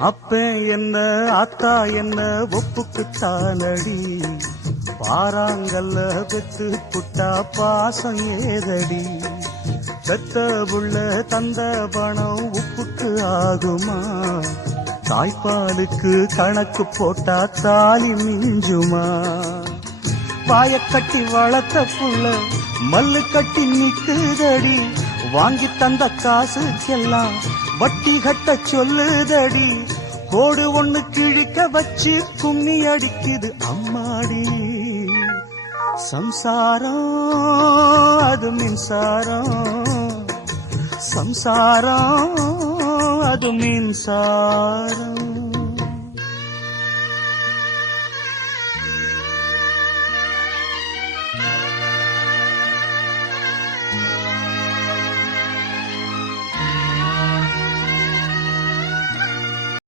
அப்ப என்ன அத்தா என்ன ஒப்புக்குத்தானடி, பாராங்கல்ல பெத்து புட்டா பாசம் ஏதடி, பெத்த புள்ள தந்த பணம் உப்புக்கு ஆகுமா, தாய்ப்பாலுக்கு கணக்கு போட்டா தாலி மிஞ்சுமா, வாயக்கட்டி வளர்த்த புள்ள மல்லு கட்டி நிக்குதடி, வாங்கி தந்த காசுக்கெல்லாம் வட்டி கட்ட சொல்லுதடி, கோடு ஒண்ணு கிழிக்க வச்சு கும்மி அடிக்குது அம்மாடி, சம்சாரம் அது மின்சாரம், சம்சாரம் அது மின்சாரம்.